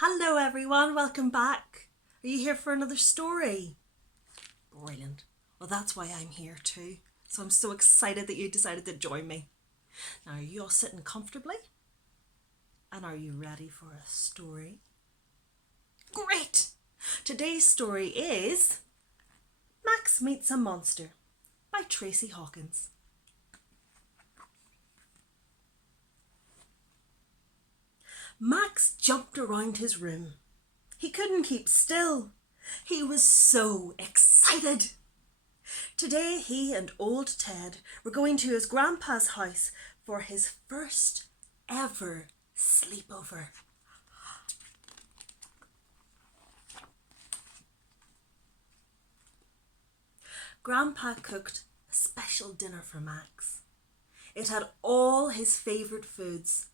Hello everyone, welcome back. Are you here for another story? Brilliant. Well, that's why I'm here too. So I'm so excited that you decided to join me. Now, are you all sitting comfortably? And are you ready for a story? Great! Today's story is Max Meets a Monster by Tracey Hawkins. Max jumped around his room. He couldn't keep still. He was so excited. Today he and old Ted were going to his grandpa's house for his first ever sleepover. Grandpa cooked a special dinner for Max. It had all his favourite foods.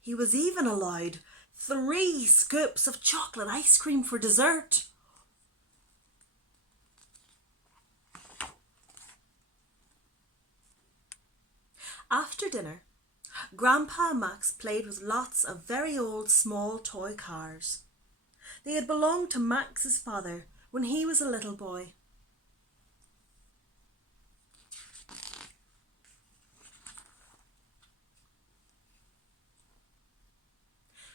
He was even allowed 3 scoops of chocolate ice cream for dessert. After dinner, Grandpa and Max played with lots of very old small toy cars. They had belonged to Max's father when he was a little boy.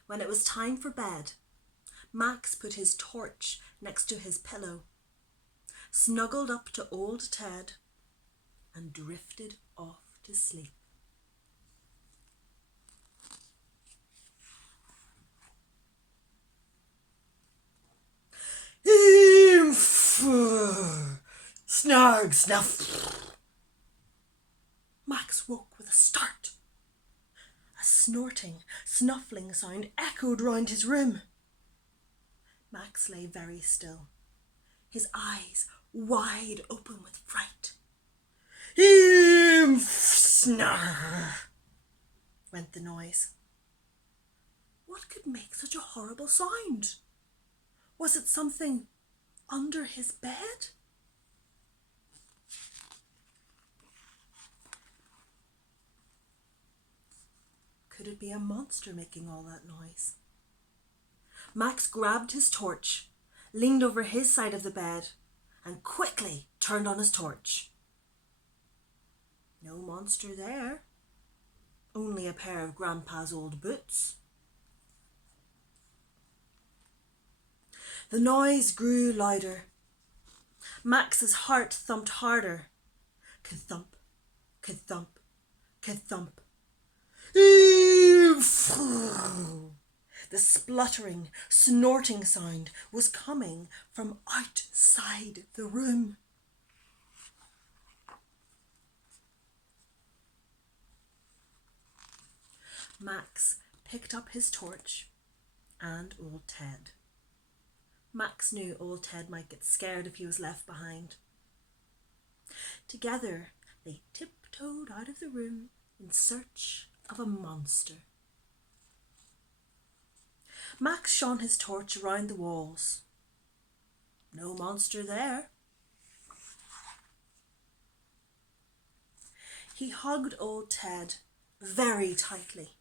When it was time for bed, Max put his torch next to his pillow, snuggled up to old Ted, and drifted off to sleep. Snarg, snuff. Max woke with a start. A snorting, snuffling sound echoed round his room. Max lay very still, his eyes wide open with fright. Snarr, went the noise. What could make such a horrible sound? Was it something under his bed? Could it be a monster making all that noise? Max grabbed his torch, leaned over his side of the bed, and quickly turned on his torch. No monster there. Only a pair of Grandpa's old boots. The noise grew louder. Max's heart thumped harder. Ka-thump, ka-thump, ka-thump. The spluttering, snorting sound was coming from outside the room. Max picked up his torch and old Ted. Max knew old Ted might get scared if he was left behind. Together, they tiptoed out of the room in search of a monster. Max shone his torch around the walls. No monster there. He hugged old Ted very tightly.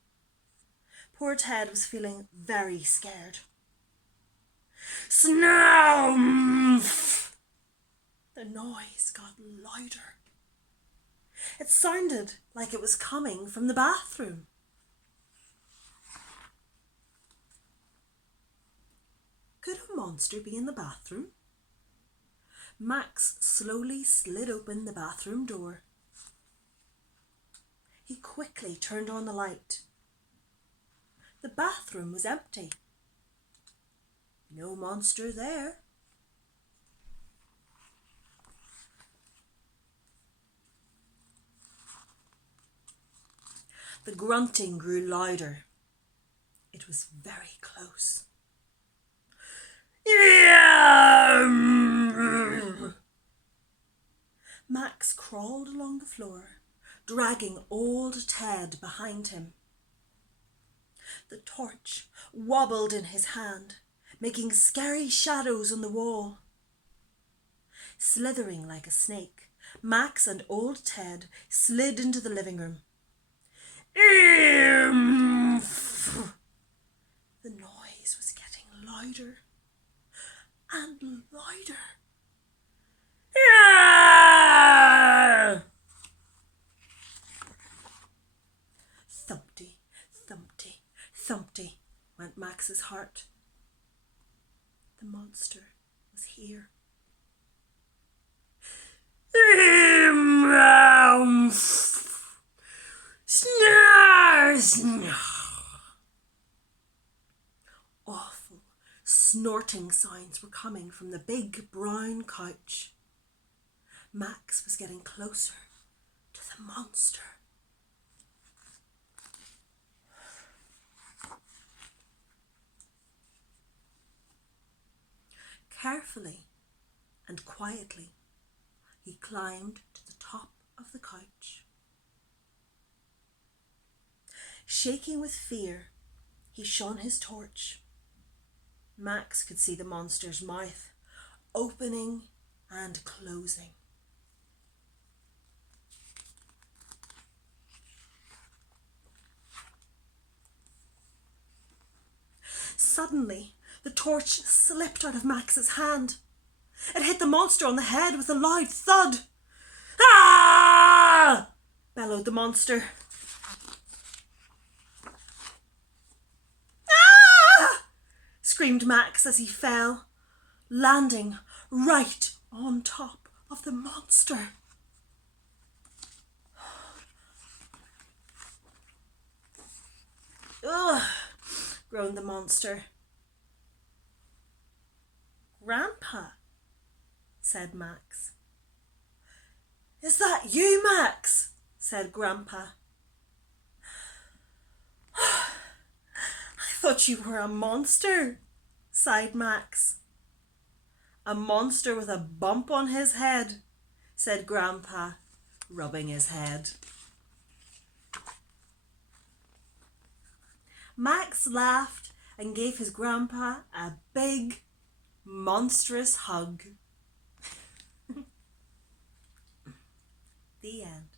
Poor Ted was feeling very scared. Snarf! The noise got louder. It sounded like it was coming from the bathroom. Could a monster be in the bathroom? Max slowly slid open the bathroom door. He quickly turned on the light. The bathroom was empty. No monster there. The grunting grew louder. It was very close. Max crawled along the floor, dragging old Ted behind him. The torch wobbled in his hand, making scary shadows on the wall. Slithering like a snake, Max and old Ted slid into the living room. The noise was getting louder and louder. Thumpty, thumpty, thumpty went Max's heart. The monster was here. Awful snorting sounds were coming from the big brown couch. Max was getting closer to the monster. Carefully and quietly, he climbed to the top of the couch. Shaking with fear, he shone his torch. Max could see the monster's mouth opening and closing. Suddenly, the torch slipped out of Max's hand. It hit the monster on the head with a loud thud. "Ah!" bellowed the monster. "Ah!" screamed Max as he fell, landing right on top of the monster. "Ugh," groaned the monster. "Grandpa," said Max. "Is that you, Max?" said Grandpa. "I thought you were a monster," sighed Max. "A monster with a bump on his head," said Grandpa, rubbing his head. Max laughed and gave his grandpa a big, monstrous hug. The end.